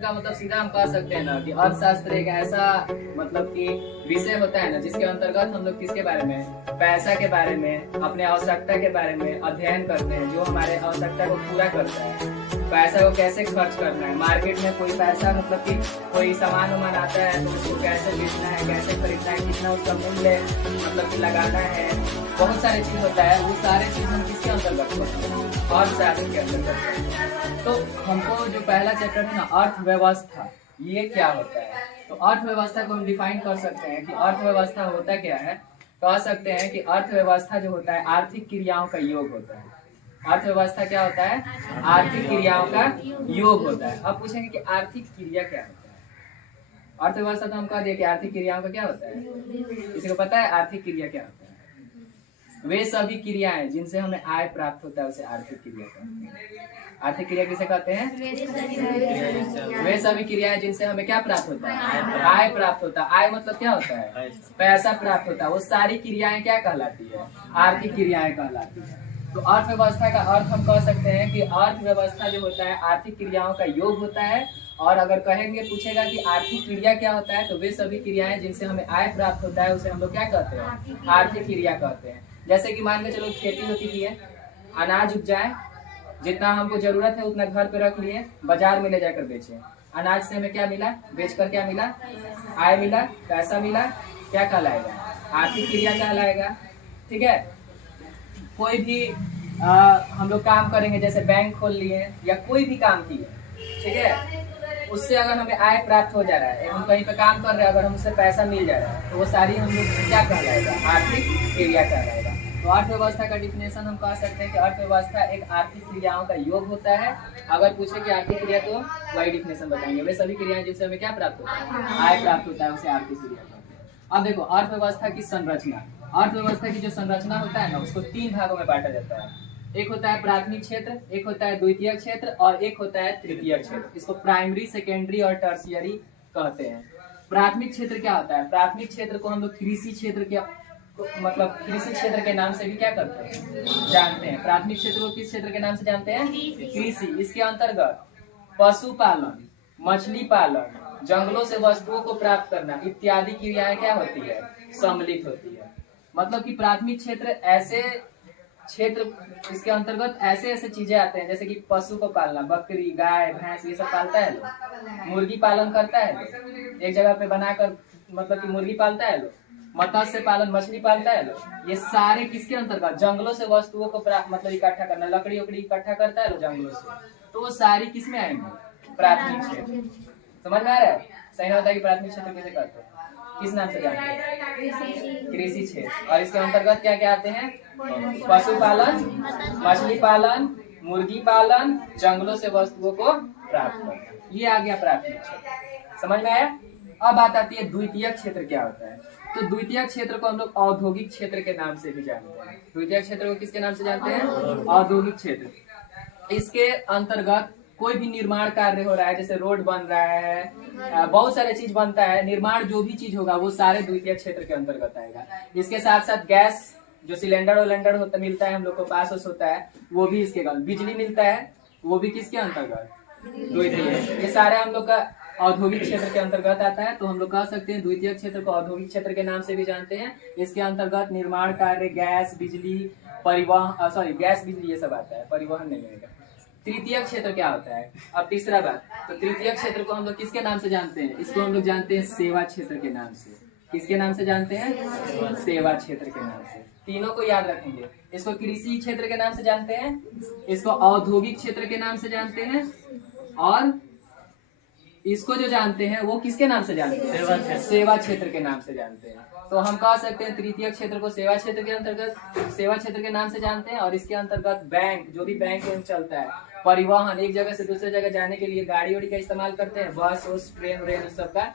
का मतलब सीधा हम कह सकते हैं ना कि अर्थशास्त्र एक ऐसा मतलब कि विषय होता है ना जिसके अंतर्गत हम लोग किसके बारे में, पैसा के बारे में, अपने आवश्यकता के बारे में अध्ययन करते हैं, जो हमारे आवश्यकता को पूरा करता है। पैसा को कैसे खर्च करना है, मार्केट में कोई पैसा मतलब कि कोई सामान वामान आता है तो उसको कैसे बेचना है, कैसे खरीदना है, कितना उसका मूल्य मतलब कि लगाना है, बहुत सारे चीज होता है। वो सारे चीज हम किसके अंतर्गत करते हैं, अर्थशास्त्र के अंतर्गत। तो हमको जो पहला चैप्टर है ना अर्थव्यवस्था, ये क्या होता है, तो अर्थव्यवस्था को हम डिफाइन कर सकते हैं कि अर्थव्यवस्था होता क्या है। कह सकते हैं कि अर्थव्यवस्था जो होता है आर्थिक क्रियाओं का योग होता है। अर्थव्यवस्था क्या होता है, आर्थिक क्रियाओं का योग होता है। अब पूछेंगे कि आर्थिक क्रिया क्या होता है। अर्थव्यवस्था तो हम कह दिए कि आर्थिक क्रियाओं का क्या होता है, किसी को पता है आर्थिक क्रिया क्या होता है? वे सभी क्रियाएं जिनसे हमें आय प्राप्त होता है उसे आर्थिक क्रिया कहते हैं। आर्थिक क्रिया किसे कहते हैं? वे सभी क्रियाएं जिनसे हमें क्या प्राप्त होता है, आय प्राप्त होता है। आय मतलब क्या होता है, पैसा प्राप्त होता है। वो सारी क्रियाएं क्या कहलाती है, आर्थिक क्रियाएं कहलाती है। तो अर्थव्यवस्था का अर्थ हम कह सकते हैं कि अर्थव्यवस्था जो होता है आर्थिक क्रियाओं का योग होता है। और अगर कहेंगे, पूछेगा कि आर्थिक क्रिया क्या होता है, तो वे सभी क्रियाएं जिनसे हमें आय प्राप्त होता है उसे हम लोग क्या कहते हैं, आर्थिक क्रिया कहते हैं। जैसे कि मान के चलो खेती होती है, अनाज उपजाए, जितना हमको जरूरत है उतना घर पे रख लिए, बाजार में ले जाकर बेचे। अनाज से हमें क्या मिला, बेचकर क्या मिला, आय मिला, पैसा मिला, क्या कहलाएगा, आर्थिक क्रिया कहलाएगा। ठीक है। कोई भी हम लोग काम करेंगे, जैसे बैंक खोल लिए या कोई भी काम किए, ठीक है, उससे अगर हमें आय प्राप्त हो जा रहा है, हम कहीं पे काम कर रहे हैं, अगर हमसे पैसा मिल जा रहा है तो वो सारी हम लोग क्या कहलाएगा, आर्थिक क्रिया कहलाएगा। तो अर्थव्यवस्था का डिफिनेशन हम कह सकते हैं कि अर्थव्यवस्था एक आर्थिक क्रियाओं का योग होता है। अगर पूछे कि आर्थिक क्रिया, तो वही डिफिनेशन बताएंगे, वे सभी क्रियाएं जिनसे हमें क्या प्राप्त होता है, आय प्राप्त होता है, उसे आर्थिक क्रिया कहते हैं। अब देखो अर्थव्यवस्था की संरचना, अर्थव्यवस्था की जो संरचना होता है ना उसको 3 भागों में बांटा जाता है। एक होता है प्राथमिक क्षेत्र, एक होता है द्वितीय क्षेत्र और एक होता है तृतीय क्षेत्र। इसको प्राइमरी, सेकेंडरी और टर्शियरी कहते हैं। प्राथमिक क्षेत्र क्या होता है, प्राथमिक क्षेत्र को हम लोग कृषि क्षेत्र के मतलब कृषि क्षेत्र के नाम से भी क्या करते हैं, जानते हैं। प्राथमिक क्षेत्र को किस क्षेत्र के नाम से जानते हैं, कृषि। इसके अंतर्गत पशुपालन, मछली पालन, जंगलों से वस्तुओं को प्राप्त करना इत्यादि क्रियाएं क्या होती है, सम्मिलित होती है। मतलब कि प्राथमिक क्षेत्र ऐसे क्षेत्र, इसके अंतर्गत ऐसे ऐसे चीजें आते हैं, जैसे कि पशु को पालना, बकरी, गाय, भैंस, ये सब पालता है लोग। मुर्गी पालन करता है लोग, एक जगह पे बनाकर मतलब कि मुर्गी पालता है लोग। मत्स्य पालन, मछली पालता है लोग। ये सारे किसके अंतर्गत, जंगलों से वस्तुओं को मतलब इकट्ठा करना, लकड़ी उकड़ी इकट्ठा करता है लोग जंगलों से, तो वो सारी किस में आएंगे, प्राथमिक क्षेत्र। समझ में आ रहा है? सही होता है कि प्राथमिक क्षेत्र किसे कहते हैं, किस नाम से जानते हैं, कृषि क्षेत्र। और इसके अंतर्गत क्या क्या आते हैं, पशुपालन, मछली पालन, मुर्गी पालन, जंगलों से वस्तुओं को प्राप्त करना, ये आ गया प्राथमिक क्षेत्र। समझ में आया? अब बात आती है द्वितीय क्षेत्र क्या होता है। तो द्वितीय क्षेत्र को हम लोग औद्योगिक क्षेत्र के नाम से भी जानते हैं। द्वितीय क्षेत्र को किसके नाम से जानते हैं, औद्योगिक क्षेत्र। इसके अंतर्गत कोई भी निर्माण कार्य हो रहा है, जैसे रोड बन रहा है, बहुत सारे चीज बनता है, निर्माण जो भी चीज होगा वो सारे द्वितीय क्षेत्र के अंतर्गत आएगा। इसके साथ साथ गैस जो सिलेंडर विलेंडर होता मिलता है हम लोग को, पास होता है, वो भी इसके कारण। बिजली मिलता है, वो भी किसके अंतर्गत, द्वितीय। ये सारे हम लोग का औद्योगिक क्षेत्र के अंतर्गत आता है। तो हम लोग कह सकते हैं द्वितीय क्षेत्र को औद्योगिक क्षेत्र के नाम से भी जानते हैं। इसके अंतर्गत निर्माण कार्य, गैस, बिजली, परिवहन, गैस बिजली ये सब आता है, परिवहन नहीं आएगा। तृतीय क्षेत्र क्या होता है, अब तीसरा बात, तो तृतीय क्षेत्र को हम लोग किसके नाम से जानते हैं, इसको हम लोग जानते हैं सेवा क्षेत्र के नाम से। किसके नाम से जानते हैं, सेवा क्षेत्र के नाम से। तीनों को याद रखेंगे। इसको कृषि क्षेत्र के नाम से जानते हैं, इसको औद्योगिक क्षेत्र के नाम से जानते हैं, और इसको जो जानते हैं वो किसके नाम से जानते हैं, सेवा क्षेत्र के नाम से जानते हैं। तो हम कह सकते हैं तृतीय क्षेत्र को सेवा क्षेत्र के अंतर्गत, सेवा क्षेत्र के नाम से जानते हैं। और इसके अंतर्गत बैंक, जो भी बैंक में चलता है, परिवहन, एक जगह से दूसरे जगह जाने के लिए गाड़ी वाड़ी का इस्तेमाल करते हैं, बस, ट्रेन व्रेन, इस सब का।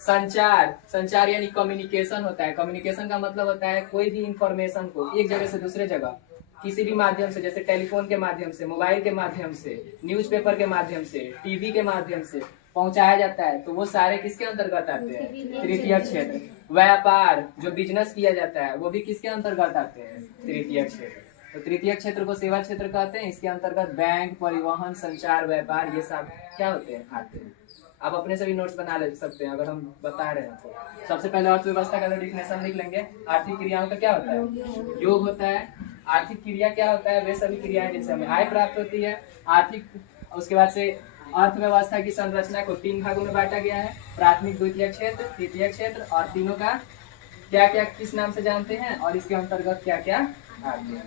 संचार, संचार यानी कम्युनिकेशन होता है। कम्युनिकेशन का मतलब होता है कोई भी इंफॉर्मेशन को एक जगह से दूसरे जगह किसी भी माध्यम से, जैसे टेलीफोन के माध्यम से, मोबाइल के माध्यम से, न्यूज़पेपर के माध्यम से, टीवी के माध्यम से पहुंचाया जाता है, तो वो सारे किसके अंतर्गत आते हैं, तृतीय क्षेत्र। व्यापार, जो बिजनेस किया जाता है, वो भी किसके अंतर्गत आते हैं, तृतीय क्षेत्र। तो तृतीय क्षेत्र को सेवा क्षेत्र कहते हैं। इसके अंतर्गत बैंक, परिवहन, संचार, व्यापार, ये सब क्या होते हैं, आते हैं। आप अपने से भी नोट्स बना ले सकते हैं अगर हम बता रहे हैं तो। सबसे पहले अर्थव्यवस्था का डेफिनेशन लिख लेंगे। आर्थिक क्रियाओं का क्या होता है? योग होता है। आर्थिक क्रिया क्या होता है? वे सभी क्रियाएं जिनसे हमें आय प्राप्त होती है। आर्थिक, उसके बाद से अर्थव्यवस्था की संरचना को 3 भागों में बांटा गया है, प्राथमिक, द्वितीय क्षेत्र, तृतीय क्षेत्र, और तीनों का क्या क्या किस नाम से जानते हैं और इसके अंतर्गत क्या क्या आते हैं।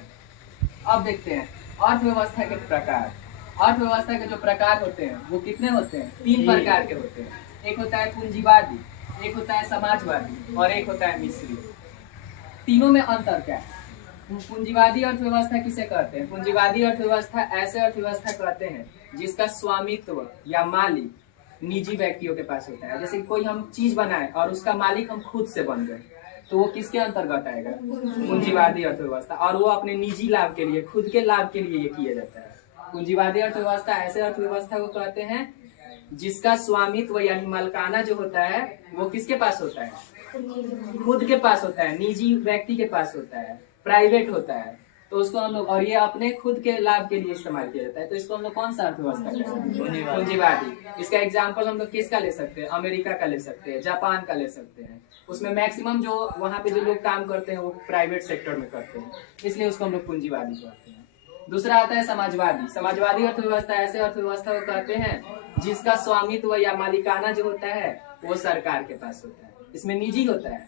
अब देखते हैं अर्थव्यवस्था के प्रकार। अर्थव्यवस्था के जो प्रकार होते हैं वो कितने होते हैं? 3 प्रकार के होते हैं। एक होता है पूंजीवादी, एक होता है समाजवादी और एक होता है मिश्रित। तीनों में अंतर क्या है? पूंजीवादी अर्थव्यवस्था किसे कहते हैं? पूंजीवादी अर्थव्यवस्था ऐसे अर्थव्यवस्था कहते हैं जिसका स्वामित्व या मालिक निजी व्यक्तियों के पास होता है। जैसे कोई हम चीज बनाए और उसका मालिक हम खुद से बन गए, तो वो किसके अंतर्गत आएगा? पूंजीवादी अर्थव्यवस्था। और वो अपने निजी लाभ के लिए, खुद के लाभ के लिए ये किया जाता है। पूंजीवादी अर्थव्यवस्था ऐसे अर्थव्यवस्था को कहते हैं जिसका स्वामित्व यानी मालिकाना जो होता है वो किसके पास होता है? खुद के पास होता है, निजी व्यक्ति के पास होता है, प्राइवेट होता है। तो उसको हम लोग, और ये अपने खुद के लाभ के लिए इस्तेमाल किया जाता है, तो इसको हम लोग कौन सा अर्थव्यवस्था कहते हैं? पूंजीवादी। इसका एग्जाम्पल हम लोग किसका ले सकते हैं? अमेरिका का ले सकते हैं, जापान का ले सकते हैं। उसमें मैक्सिमम जो वहाँ पे जो लोग काम करते हैं वो प्राइवेट सेक्टर में करते हैं, इसलिए उसको हम लोग पूंजीवादी कहते हैं। दूसरा आता है समाजवादी। समाजवादी अर्थव्यवस्था ऐसे अर्थव्यवस्था को कहते हैं जिसका स्वामित्व या मालिकाना जो होता है वो सरकार के पास होता है। इसमें निजी होता है,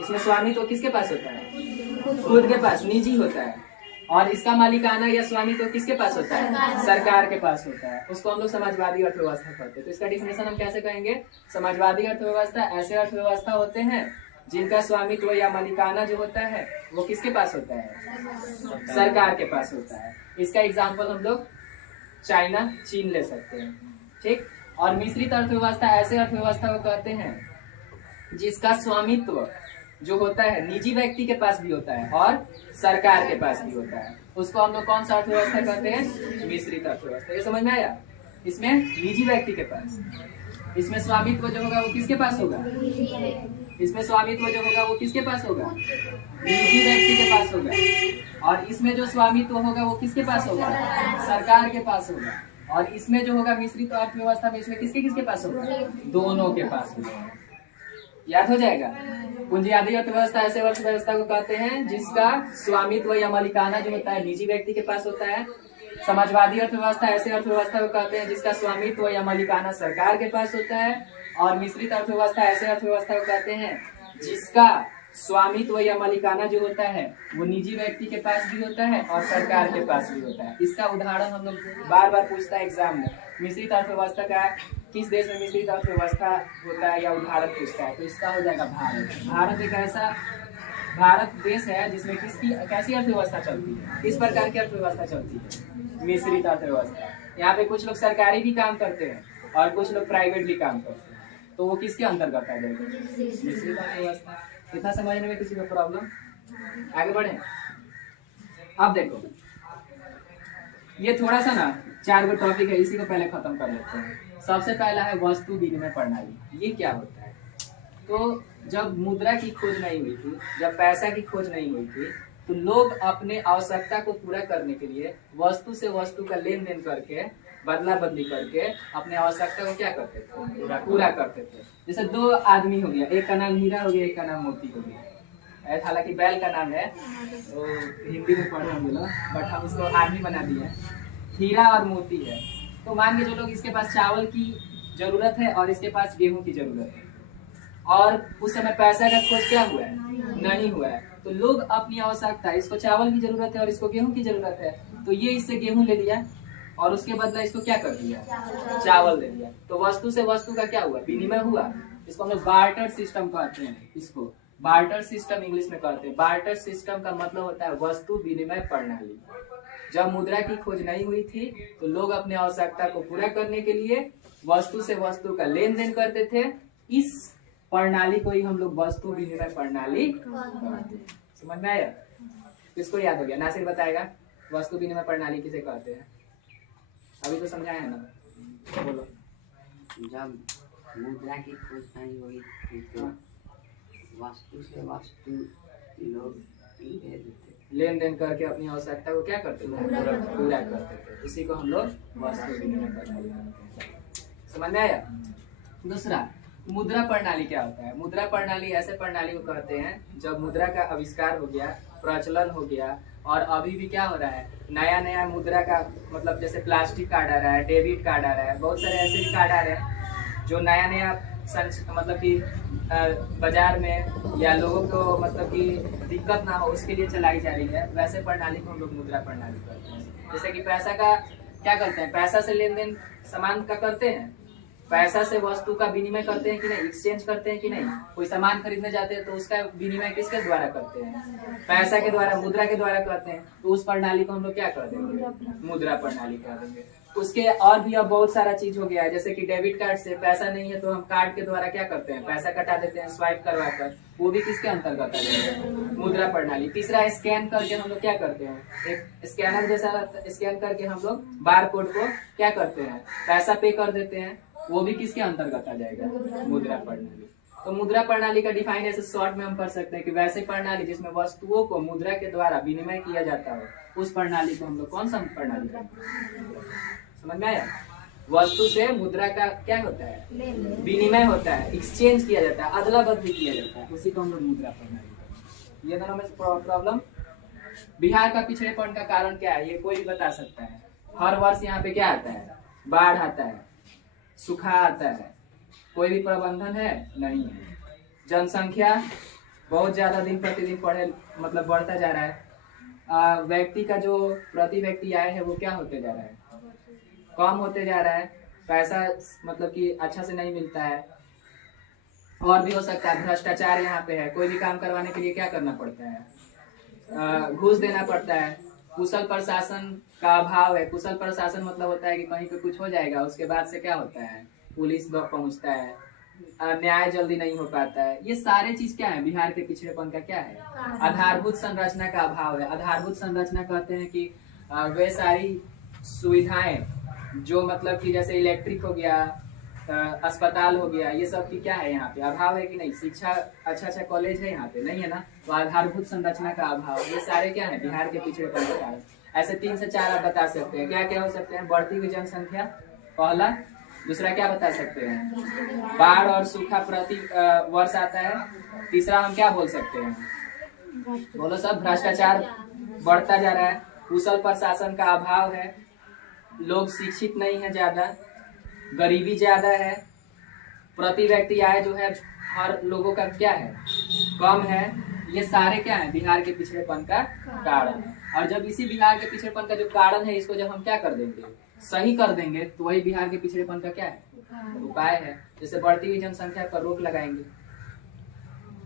इसमें स्वामित्व किसके पास होता है? खुद के पास, निजी होता है। और इसका मालिकाना या स्वामित्व किसके पास होता है? सरकार के पास होता है। उसको हम लोग समाजवादी अर्थव्यवस्था कहते हैं। तो इसका डिफिनेशन हम कैसे कहेंगे? समाजवादी अर्थव्यवस्था ऐसे अर्थव्यवस्था होते हैं जिनका स्वामित्व या मालिकाना जो होता है वो किसके पास होता है? सरकार के पास होता है। इसका एग्जाम्पल हम लोग चाइना, चीन ले सकते हैं, ठीक। और मिश्रित अर्थव्यवस्था ऐसे अर्थव्यवस्था को कहते हैं जिसका स्वामित्व जो होता है निजी व्यक्ति के पास भी होता है और सरकार के पास भी होता है। उसको हम लोग कौन सा अर्थव्यवस्था कहते हैं? मिश्रित अर्थव्यवस्था। ये समझ में आया? इसमें निजी व्यक्ति के पास, इसमें स्वामित्व जो होगा वो किसके पास होगा? इसमें स्वामित्व जो होगा वो किसके पास होगा? निजी व्यक्ति के पास होगा। और इसमें जो स्वामित्व होगा वो किसके पास होगा? सरकार के पास होगा। और इसमें जो होगा मिश्रित अर्थव्यवस्था में, इसमें किसके किसके पास होगा? दोनों के पास होगा। याद हो जाएगा? पूंजीवादी अर्थव्यवस्था ऐसे अर्थव्यवस्था को कहते हैं जिसका स्वामित्व या मालिकाना जो होता है निजी व्यक्ति के पास होता है। समाजवादी अर्थव्यवस्था ऐसे अर्थव्यवस्था को कहते हैं जिसका स्वामित्व या मालिकाना सरकार के पास होता है। और मिश्रित अर्थव्यवस्था ऐसे अर्थव्यवस्था को कहते हैं जिसका स्वामित्व या मालिकाना जो होता है वो निजी व्यक्ति के पास भी होता है और सरकार के पास भी होता है। इसका उदाहरण हम लोग बार बार पूछता है एग्जाम में, मिश्रित अर्थव्यवस्था का किस देश में मिश्रित अर्थव्यवस्था होता है या उदाहरण पूछता है, तो इसका हो जाएगा भारत। भारत एक ऐसा भारत देश है जिसमें किसकी कैसी अर्थव्यवस्था चलती है? किस प्रकार की अर्थव्यवस्था चलती है? मिश्रित अर्थव्यवस्था। यहाँ पे कुछ लोग सरकारी भी काम करते हैं और कुछ लोग प्राइवेट भी काम करते हैं, तो वो किसके अंतर्गत आ जाएगा? मिश्रित अर्थव्यवस्था। इतना समझने में किसी को प्रॉब्लम? आगे बढ़े। अब देखो ये थोड़ा सा ना 4 गो टॉपिक है, इसी को पहले खत्म कर लेते हैं। सबसे पहला है वस्तु विनिमय प्रणाली। ये क्या होता है? तो जब मुद्रा की खोज नहीं हुई थी, जब पैसा की खोज नहीं हुई थी, तो लोग अपने आवश्यकता को पूरा करने के लिए वस्तु से वस्तु का लेन देन करके, बदला बदली करके अपने आवश्यकता को क्या करते थे? पूरा करते थे। जैसे 2 आदमी हो गया, एक का नाम हीरा हो गया, एक का नाम मोती हो गया। हालांकि बैल का नाम है, तो हिंदी में पढ़े होंगे लोग, बट हम इसको आदमी बना दिए। हीरा और मोती है। तो मान के जो लोग इसके पास चावल की जरूरत है और इसके पास गेहूं की जरूरत है, और उस समय पैसा का खोज क्या हुआ है? नहीं हुआ है। तो लोग अपनी आवश्यकता, इसको चावल की जरूरत है और इसको गेहूं की जरूरत है, तो ये इससे गेहूं ले लिया और उसके बदला इसको क्या कर दिया? चावल दे दिया। तो वस्तु से वस्तु का क्या हुआ? विनिमय हुआ। इसको हम लोग बार्टर सिस्टम कहते हैं। इसको बार्टर सिस्टम इंग्लिश में कहते हैं। बार्टर सिस्टम का मतलब होता है वस्तु विनिमय प्रणाली। जब मुद्रा की खोज नहीं हुई थी तो लोग अपने आवश्यकता को पूरा करने के लिए वस्तु से वस्तु का लेन देन करते थे। इस प्रणाली को ही हम लोग वस्तु विनिमय प्रणाली कहते हैं। समझ में आया? किसको याद हो गया? नासिर बताएगा वस्तु विनिमय प्रणाली किसे कहते हैं? अभी तो समझाया है ना, बोलो। जब मुद्रा की खोज नहीं हुई थी तो वस्तु से वस्तु लोग लेन देन करके अपनी आवश्यकता को क्या करते थे? पूरा करते थे। इसी को हम लोग वस्तु विनिमय प्रणाली कहते हैं। समझ में आया? दूसरा, मुद्रा प्रणाली क्या होता है? मुद्रा प्रणाली ऐसे प्रणाली को कहते हैं जब मुद्रा का आविष्कार हो गया, प्रचलन हो गया, और अभी भी क्या हो रहा है, नया नया मुद्रा का मतलब जैसे प्लास्टिक कार्ड आ रहा है, डेबिट कार्ड आ रहा है, बहुत सारे ऐसे भी कार्ड आ रहे हैं जो नया नया मतलब कि बाजार में या लोगों को मतलब कि दिक्कत ना हो उसके लिए चलाई जा रही है। वैसे प्रणाली को हम लोग मुद्रा प्रणाली कहते हैं। जैसे कि पैसा का क्या करते हैं, पैसा से लेन देन सामान का करते हैं, पैसा से वस्तु का विनिमय करते हैं कि नहीं, एक्सचेंज करते हैं कि नहीं। कोई सामान खरीदने जाते हैं तो उसका विनिमय किसके द्वारा करते हैं? पैसा के द्वारा, मुद्रा के द्वारा करते हैं। तो उस प्रणाली को हम लोग क्या कर देंगे? मुद्रा प्रणाली कर देंगे। उसके और भी अब बहुत सारा चीज हो गया है, जैसे कि डेबिट कार्ड से पैसा नहीं है तो हम कार्ड के द्वारा क्या करते हैं, पैसा कटा देते हैं स्वाइप करवा कर, वो भी किसके अंतर्गत आ जाएगा? मुद्रा प्रणाली। तीसरा, स्कैन करके हम लोग क्या करते हैं, एक स्कैनर जैसा स्कैन करके हम लोग बार कोड को क्या करते हैं, पैसा पे कर देते हैं, वो भी किसके अंतर्गत आ जाएगा? मुद्रा प्रणाली। तो मुद्रा प्रणाली का डिफाइन ऐसे शॉर्ट में हम कर सकते हैं कि वैसे प्रणाली जिसमें वस्तुओं को मुद्रा के द्वारा विनिमय किया जाता है, उस प्रणाली को हम लोग कौन सा प्रणाली कहते हैं? समझ में आया? वस्तु से मुद्रा का क्या होता है, विनिमय होता है, एक्सचेंज किया जाता है, अदला बदली किया जाता है, उसी को हम लोग मुद्रा प्रणाली कहते हैं। ये दोनों में प्रॉब्लम। बिहार का पिछड़ेपन का कारण क्या है, ये कोई भी बता सकता है। हर वर्ष यहाँ पे क्या आता है, बाढ़ आता है, सूखा आता है, कोई भी प्रबंधन है नहीं है। जनसंख्या बहुत ज्यादा दिन प्रतिदिन मतलब बढ़ता जा रहा है। व्यक्ति का जो प्रति व्यक्ति आय है वो क्या होते जा रहा है, कम होते जा रहा है। पैसा मतलब कि अच्छा से नहीं मिलता है। और भी हो सकता है, भ्रष्टाचार यहाँ पे है, कोई भी काम करवाने के लिए क्या करना पड़ता है, घूस देना पड़ता है। कुशल प्रशासन का अभाव है। कुशल प्रशासन मतलब होता है कि कहीं पे कुछ हो जाएगा उसके बाद से क्या होता है, पुलिस पहुंचता है, न्याय जल्दी नहीं हो पाता है। ये सारे चीज क्या है, बिहार के पिछड़ेपन का क्या है, आधारभूत संरचना का अभाव है। आधारभूत संरचना कहते हैं कि वे सारी सुविधाएं जो मतलब कि जैसे इलेक्ट्रिक हो गया, अस्पताल हो गया, ये सब की क्या है यहाँ पे अभाव है कि नहीं। शिक्षा अच्छा कॉलेज है यहाँ पे नहीं है ना, तो आधारभूत संरचना का अभाव, ये सारे क्या है बिहार के पिछड़ेपन के कारण। ऐसे 3 से 4 आप बता सकते हैं। क्या क्या हो सकते हैं, बढ़ती हुई जनसंख्या पहला। दूसरा क्या बता सकते हैं, बाढ़ और सूखा प्रति वर्ष आता है। तीसरा हम क्या बोल सकते हैं, बोलो सब, भ्रष्टाचार बढ़ता जा रहा है। कुशल प्रशासन का अभाव है, लोग शिक्षित नहीं है ज्यादा, गरीबी ज्यादा है, प्रति व्यक्ति आय जो है हर लोगों का क्या है, कम है। ये सारे क्या है बिहार के पिछड़ेपन का कारण है। और जब इसी बिहार के पिछड़ेपन का जो कारण है इसको जब हम क्या कर देंगे, सही कर देंगे, तो वही बिहार के पिछड़ेपन का क्या है, उपाय है। जैसे बढ़ती हुई जनसंख्या पर रोक लगाएंगे,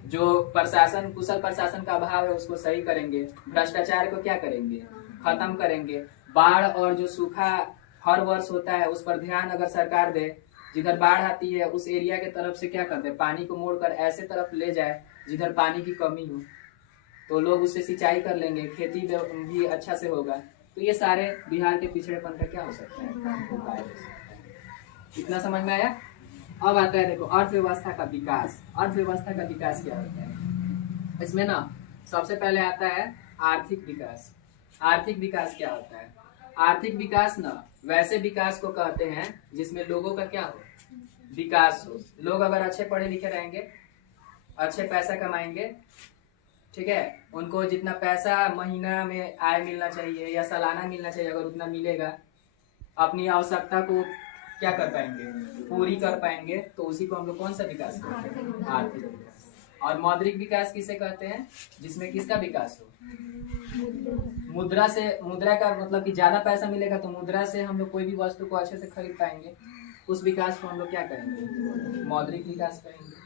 जो प्रशासन कुशल प्रशासन का अभाव है उसको सही करेंगे, भ्रष्टाचार को क्या करेंगे, खत्म करेंगे। बाढ़ और जो सूखा हर वर्ष होता है उस पर ध्यान अगर सरकार दे, जिधर बाढ़ आती है उस एरिया के तरफ से क्या कर दे, पानी को मोड़कर ऐसे तरफ ले जाए जिधर पानी की कमी हो, तो लोग उससे सिंचाई कर लेंगे, खेती भी अच्छा से होगा। तो ये सारे बिहार के पिछड़ेपन का क्या हो सकता है, उपाय हो सकता है। इतना समझ में आया? अब आता है देखो अर्थव्यवस्था का विकास। अर्थव्यवस्था का विकास क्या होता है, इसमें ना सबसे पहले आता है आर्थिक विकास। आर्थिक विकास क्या होता है, आर्थिक विकास ना वैसे विकास को कहते हैं जिसमें लोगों का क्या हो, विकास हो। लोग अगर अच्छे पढ़े लिखे रहेंगे, अच्छे पैसा कमाएंगे, ठीक है, उनको जितना पैसा महीना में आय मिलना चाहिए या सालाना मिलना चाहिए, अगर उतना मिलेगा, अपनी आवश्यकता को क्या कर पाएंगे, पूरी कर पाएंगे, तो उसी को हम लोग कौन सा विकास कहते हैं, आर्थिक विकास। और मौद्रिक विकास किसे कहते हैं, जिसमें किसका विकास हो, मुद्रा से। मुद्रा का मतलब कि ज्यादा पैसा मिलेगा तो मुद्रा से हम लोग कोई भी वस्तु को अच्छे से खरीद पाएंगे, उस विकास को हम लोग क्या करेंगे, मौद्रिक विकास करेंगे।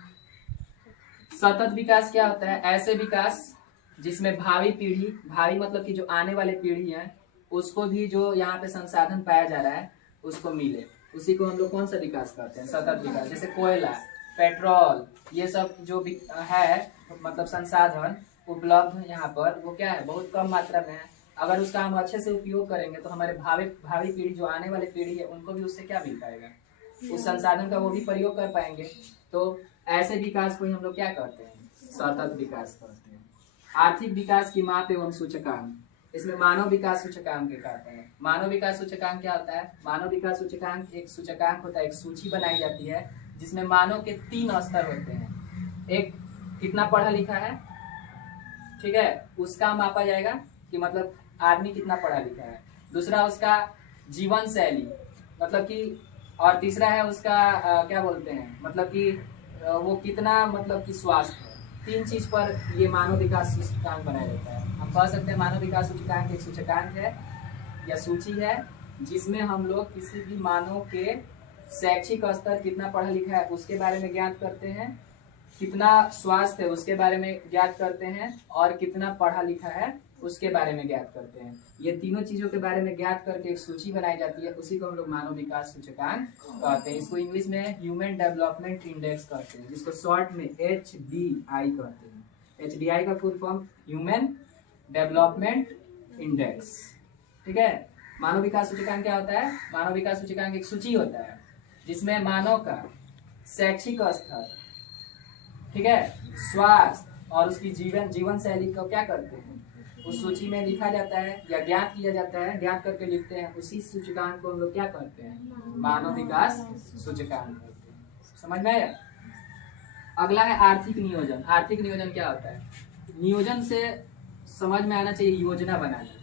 सतत विकास क्या होता है, ऐसे विकास जिसमें भावी पीढ़ी, भावी मतलब कि जो आने वाले पीढ़ी है उसको भी जो यहाँ पे संसाधन पाया जा रहा है उसको मिले, उसी को हम लोग कौन सा विकास करते हैं, सतत विकास। जैसे कोयला, पेट्रोल, ये सब जो है मतलब संसाधन उपलब्ध यहाँ पर, वो क्या है बहुत कम मात्रा में है। अगर उसका हम अच्छे से उपयोग करेंगे तो हमारे भावी पीढ़ी, जो आने वाले पीढ़ी है, उनको भी उससे क्या मिल पाएगा, उस संसाधन का वो भी प्रयोग कर पाएंगे। तो ऐसे विकास को ही हम लोग क्या करते हैं, सतत विकास करते हैं। आर्थिक विकास की माप एवं सूचकांक, इसमें मानव विकास सूचकांक के कहते हैं। मानव विकास सूचकांक क्या होता है, मानव विकास सूचकांक एक सूचकांक होता है, एक सूची बनाई जाती है जिसमें मानव के 3 स्तर होते हैं। एक कितना पढ़ा लिखा है, ठीक है, उसका मापा जाएगा कि मतलब आदमी कितना पढ़ा लिखा है। दूसरा उसका जीवन शैली, मतलब कि, और तीसरा है उसका क्या बोलते हैं, मतलब कि वो कितना मतलब कि स्वास्थ्य है। 3 चीज पर ये मानव विकास सूचकांक बनाया जाता है। हम कह सकते हैं मानव विकास सूचकांक एक सूचकांक है या सूची है जिसमें हम लोग किसी भी मानव के शैक्षिक स्तर, कितना पढ़ा लिखा है उसके बारे में ज्ञात करते हैं, कितना स्वास्थ्य है उसके बारे में ज्ञात करते हैं, और कितना पढ़ा लिखा है उसके बारे में ज्ञात करते हैं। ये तीनों चीजों के बारे में ज्ञात करके एक सूची बनाई जाती है, उसी को हम लोग मानव विकास सूचकांक कहते हैं। इसको इंग्लिश में ह्यूमन डेवलपमेंट इंडेक्स कहते हैं, जिसको शॉर्ट में HDI कहते हैं। HDI का full form human development index, ठीक है। मानव विकास सूचकांक क्या होता है? मानव विकास सूचकांक एक सूची होता है जिसमें मानव का शैक्षिक स्तर, ठीक है, स्वास्थ्य और उसकी जीवन शैली को क्या करते हैं उस सूची में लिखा जाता है या ज्ञात किया जाता है, ज्ञात करके लिखते हैं। उसी सूचकांक को हम लोग क्या करते हैं? मानव विकास सूचकांक करते हैं। समझ में आया? अगला है आर्थिक नियोजन। आर्थिक नियोजन क्या होता है? नियोजन से समझ में आना चाहिए योजना बनाना।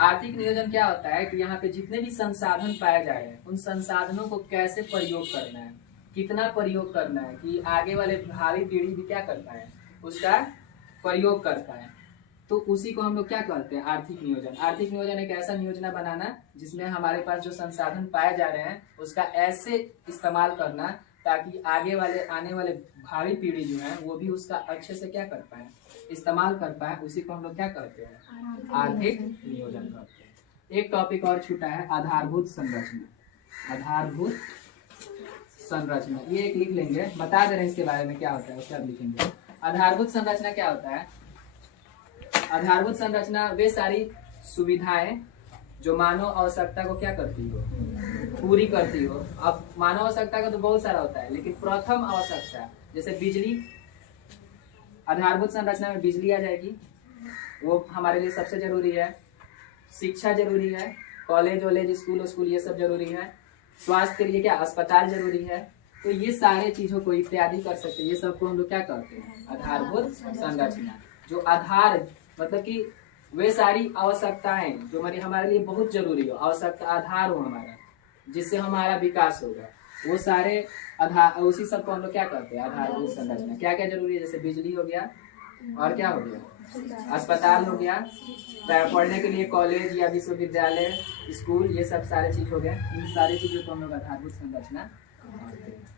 आर्थिक नियोजन क्या होता है कि यहाँ पे जितने भी संसाधन पाए जा रहे हैं उन संसाधनों को कैसे प्रयोग करना है, कितना प्रयोग करना है कि आगे वाले भावी पीढ़ी भी क्या कर पाए, उसका प्रयोग कर पाए। तो उसी को हम लोग क्या कहते हैं? आर्थिक नियोजन। आर्थिक नियोजन एक ऐसा नियोजना बनाना जिसमें हमारे पास जो संसाधन पाए जा रहे हैं उसका ऐसे इस्तेमाल करना ताकि आगे वाले आने वाले भावी पीढ़ी जो है वो भी उसका अच्छे से क्या कर पाए, इस्तेमाल कर पाए। उसी को हम लोग क्या कहते हैं? आर्थिक नियोजन कहते हैं। एक टॉपिक और छूटा है, आधारभूत संरचना। आधारभूत संरचना ये एक लिख लेंगे, बता दे रहे हैं इसके बारे में क्या होता है, उसका लिखेंगे। आधारभूत संरचना क्या होता है? आधारभूत संरचना वे सारी सुविधाएं जो मानव आवश्यकता को क्या करती हो, पूरी करती हो। अब मानव आवश्यकता का तो बहुत सारा होता है, लेकिन प्रथम आवश्यकता जैसे बिजली, आधारभूत संरचना में बिजली आ जाएगी, वो हमारे लिए सबसे जरूरी है। शिक्षा जरूरी है, कॉलेज वॉलेज स्कूल ये सब जरूरी है। स्वास्थ्य के लिए क्या, अस्पताल जरूरी है। तो ये सारे चीजों को इत्यादि कर सकते हैं, ये सबको हम लोग क्या कहते हैं? आधारभूत संरचना। जो आधार मतलब कि वे सारी आवश्यकताएं जो हमारे लिए बहुत जरूरी हो, आवश्यकता आधार हो हमारा, जिससे हमारा विकास होगा, वो सारे आधार, उसी सबको हम लोग क्या कहते हैं? आधारभूत संरचना। क्या क्या जरूरी है? जैसे बिजली हो गया, और क्या हो गया? अस्पताल हो गया, पढ़ने के लिए कॉलेज या विश्वविद्यालय, स्कूल, ये सब सारे चीज हो गए। इन सारी चीजों को हम लोग आधारभूत संरचना कहते हैं।